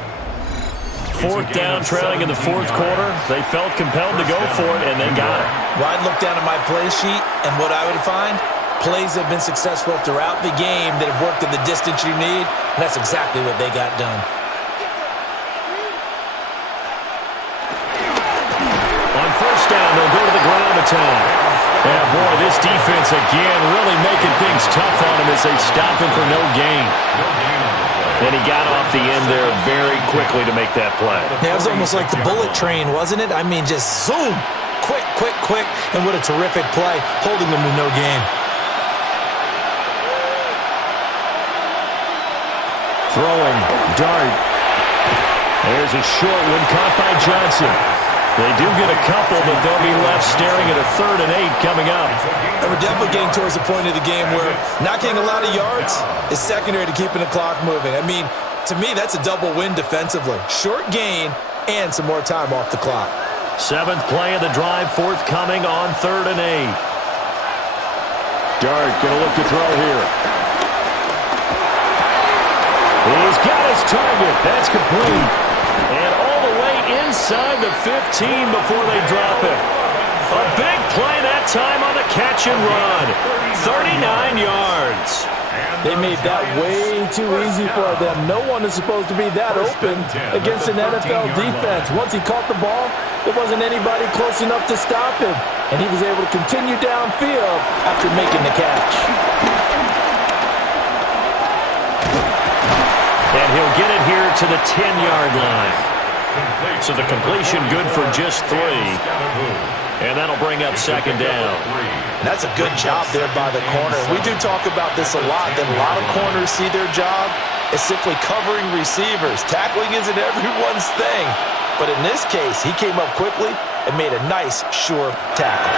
Fourth down, trailing in the fourth quarter. They felt compelled to go for it, and they got it. Well, I'd look down at my play sheet, and what I would find, plays have been successful throughout the game that have worked at the distance you need, and that's exactly what they got done. On first down, they'll go to the ground attack. Yeah, boy, this defense again really making things tough on him as they stop him for no gain. And he got off the end there very quickly to make that play. Yeah, it was almost like the bullet train, wasn't it? I mean, just zoom, quick, quick, quick, and what a terrific play, holding them to no gain. Throwing, Dart. There's a short one caught by Johnson. They do get a couple, but they'll be left staring at a 3rd and 8 coming up. And we're definitely getting towards the point of the game where not getting a lot of yards is secondary to keeping the clock moving. I mean, to me, that's a double win defensively. Short gain and some more time off the clock. 7th play of the drive, forthcoming on 3rd and 8. Dart going to look to throw here. He's got his target. That's complete. And all the way inside the 15 before they drop it. A big play that time on the catch and run. 39 yards. They made that way too easy for them. No one is supposed to be that open against an NFL defense. Once he caught the ball, there wasn't anybody close enough to stop him. And he was able to continue downfield after making the catch. And he'll get it here to the 10-yard line. So the completion good for just 3. And that'll bring up second down. And that's a good job there by the corner. We do talk about this a lot, that a lot of corners see their job as simply covering receivers. Tackling isn't everyone's thing. But in this case, he came up quickly and made a nice, sure tackle.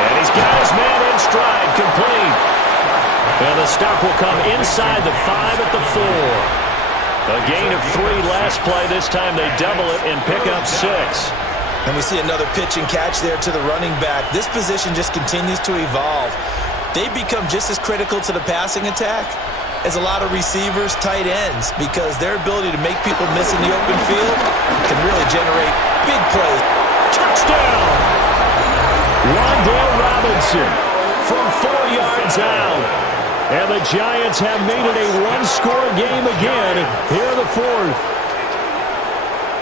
And he's got his man in stride, complete. And the stop will come inside the 5 at the 4. A gain of 3 last play. This time they double it and pick up 6. And we see another pitch and catch there to the running back. This position just continues to evolve. They become just as critical to the passing attack as a lot of receivers, tight ends, because their ability to make people miss in the open field can really generate big plays. Touchdown! Wan'Dale Robinson from 4 yards out. And the Giants have made it a one-score game again here in the 4th.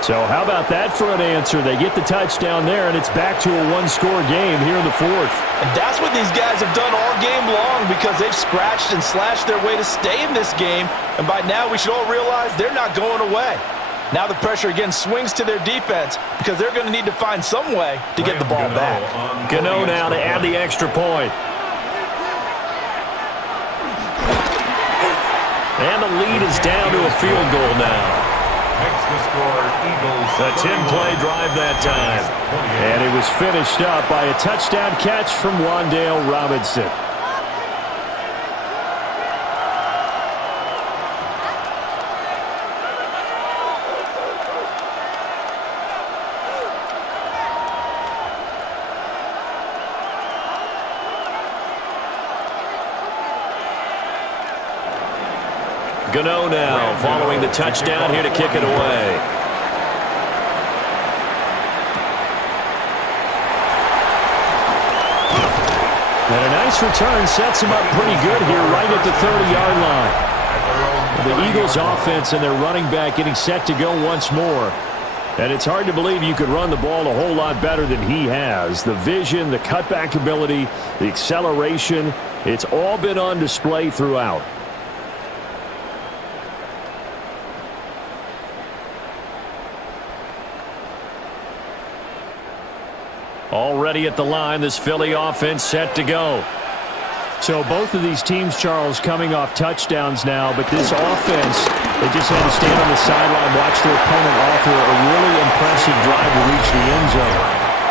So how about that for an answer? They get the touchdown there, and it's back to a one-score game here in the 4th. And that's what these guys have done all game long, because they've scratched and slashed their way to stay in this game. And by now, we should all realize they're not going away. Now the pressure again swings to their defense, because they're going to need to find some way to get the ball back. Gano now to add the extra point. And the lead is down to a field goal now. Makes the score Eagles. A 10-play drive that time. And it was finished up by a touchdown catch from Wan'Dale Robinson. Gano now following the touchdown here to kick it away. And a nice return sets him up pretty good here right at the 30-yard line. The Eagles offense and their running back getting set to go once more. And it's hard to believe you could run the ball a whole lot better than he has. The vision, the cutback ability, the acceleration, it's all been on display throughout. Already at the line, this Philly offense set to go. So both of these teams, Charles, coming off touchdowns now, but this offense, they just had to stand on the sideline, watch their opponent offer a really impressive drive to reach the end zone.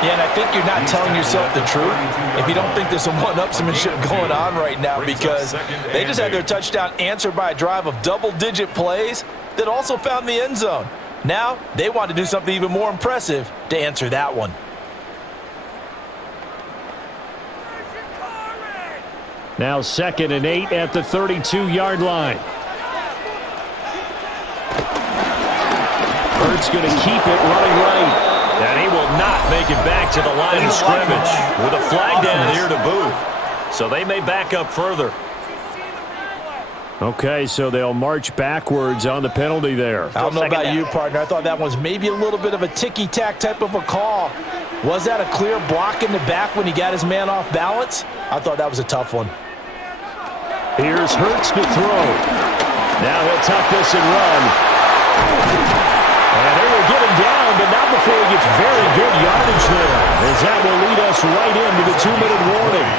Yeah, and I think you're not telling yourself the truth if you don't think there's some one-upsmanship going on right now, because they just had their touchdown answered by a drive of double-digit plays that also found the end zone. Now, they want to do something even more impressive to answer that one. Now 2nd and 8 at the 32-yard line. Hurts going to keep it running right. And he will not make it back to the line of scrimmage with a flag down here to boot. So they may back up further. Okay, so they'll march backwards on the penalty there. I don't know about you, partner. I thought that was maybe a little bit of a ticky-tack type of a call. Was that a clear block in the back when he got his man off balance? I thought that was a tough one. Here's Hurts to throw. Now he'll tuck this and run. And they will get him down, but not before he gets very good yardage there, as that will lead us right into the 2-minute warning.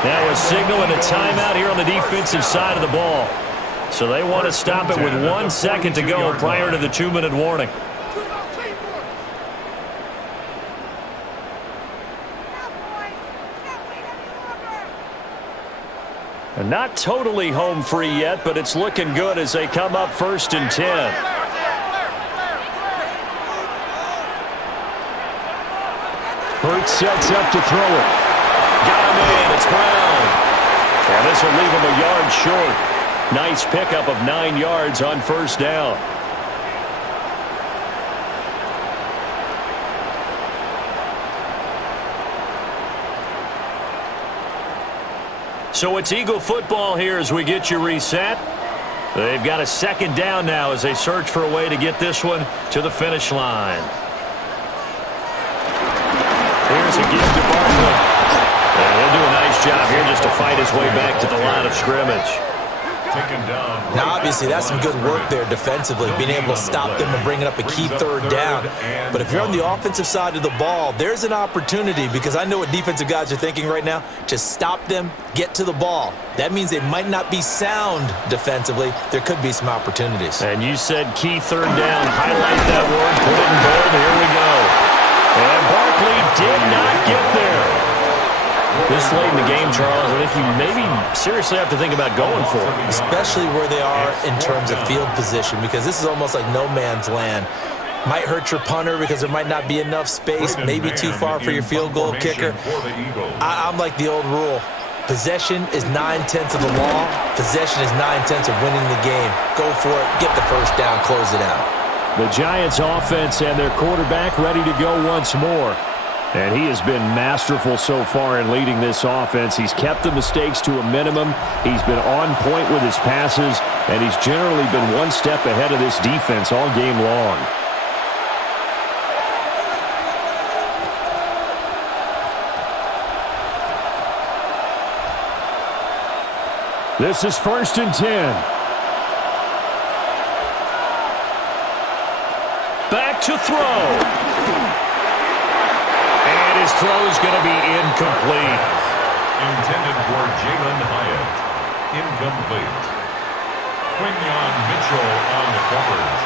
Now a signal and a timeout here on the defensive side of the ball. So they want to stop it with 1 second to go prior to the 2-minute warning. And not totally home free yet, but it's looking good as they come up 1st and 10. Hurts sets up to throw it. Got him in. It's Brown. And this will leave him a yard short. Nice pickup of 9 yards on 1st down. So it's Eagle football here as we get you reset. They've got a 2nd down now as they search for a way to get this one to the finish line. Here's a gift to Barkley. And he'll do a nice job here just to fight his way back to the line of scrimmage. Now, obviously, that's some good work there defensively, being able to stop them and bringing up a key 3rd down. But if you're on the offensive side of the ball, there's an opportunity, because I know what defensive guys are thinking right now. Just stop them, get to the ball. That means they might not be sound defensively. There could be some opportunities. And you said key 3rd down. Highlight that word. Put it in bold. Here we go. And Barkley did not get there. This late in the game, Charles, I think you maybe seriously have to think about going for it. Especially where they are in terms of field position, because this is almost like no man's land. Might hurt your punter because there might not be enough space, maybe too far for your field goal kicker. I'm like the old rule. Possession is 9/10 of the law. Possession is 9/10 of winning the game. Go for it. Get the first down. Close it out. The Giants offense and their quarterback ready to go once more. And he has been masterful so far in leading this offense. He's kept the mistakes to a minimum. He's been on point with his passes, and he's generally been one step ahead of this defense all game long. This is 1st and 10. Back to throw. And his throw is going to be incomplete. Intended for Jalen Hurts. Incomplete. Quinyon Mitchell on the coverage.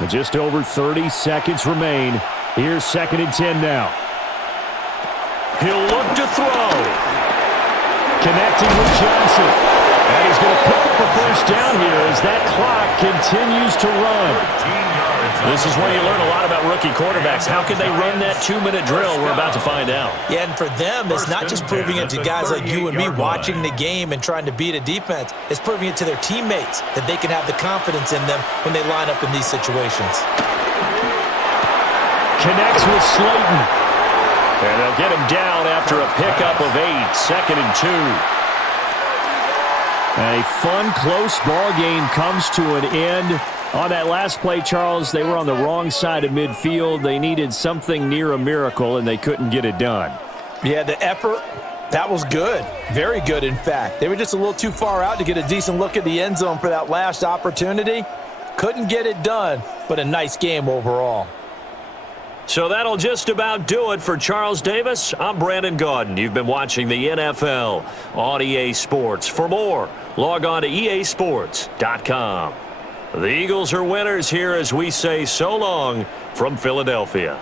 With just over 30 seconds remain. Here's 2nd and 10 now. He'll look to throw. Connecting with Johnson. And he's going to pick up a first down here as that clock continues to run. This is where you learn a lot about rookie quarterbacks. How can they run that 2-minute drill? We're about to find out. Yeah, and for them, it's not just proving it to guys like you and me watching the game and trying to beat a defense. It's proving it to their teammates that they can have the confidence in them when they line up in these situations. Connects with Slayton. And they'll get him down after a pickup of 8. 2nd and 2. A fun, close ball game comes to an end. On that last play, Charles, they were on the wrong side of midfield. They needed something near a miracle, and they couldn't get it done. Yeah, the effort, that was good. Very good, in fact. They were just a little too far out to get a decent look at the end zone for that last opportunity. Couldn't get it done, but a nice game overall. So that'll just about do it for Charles Davis. I'm Brandon Gaudin. You've been watching the NFL on EA Sports. For more, log on to easports.com. The Eagles are winners here as we say so long from Philadelphia.